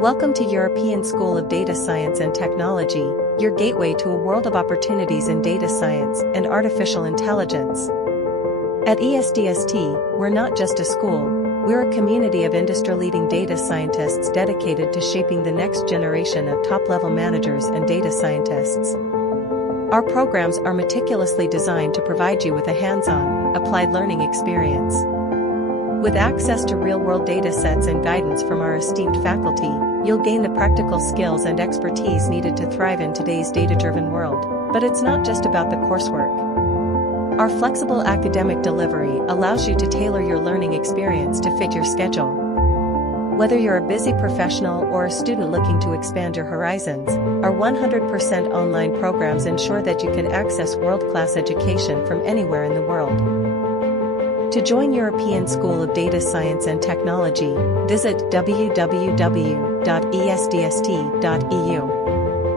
Welcome to European School of Data Science and Technology, your gateway to a world of opportunities in data science and artificial intelligence. At ESDST, we're not just a school, we're a community of industry-leading data scientists dedicated to shaping the next generation of top-level managers and data scientists. Our programs are meticulously designed to provide you with a hands-on, applied learning experience. With access to real-world data sets and guidance from our esteemed faculty, you'll gain the practical skills and expertise needed to thrive in today's data-driven world. But it's not just about the coursework. Our flexible academic delivery allows you to tailor your learning experience to fit your schedule. Whether you're a busy professional or a student looking to expand your horizons, our 100% online programs ensure that you can access world-class education from anywhere in the world. To join European School of Data Science and Technology, visit www.esdst.eu.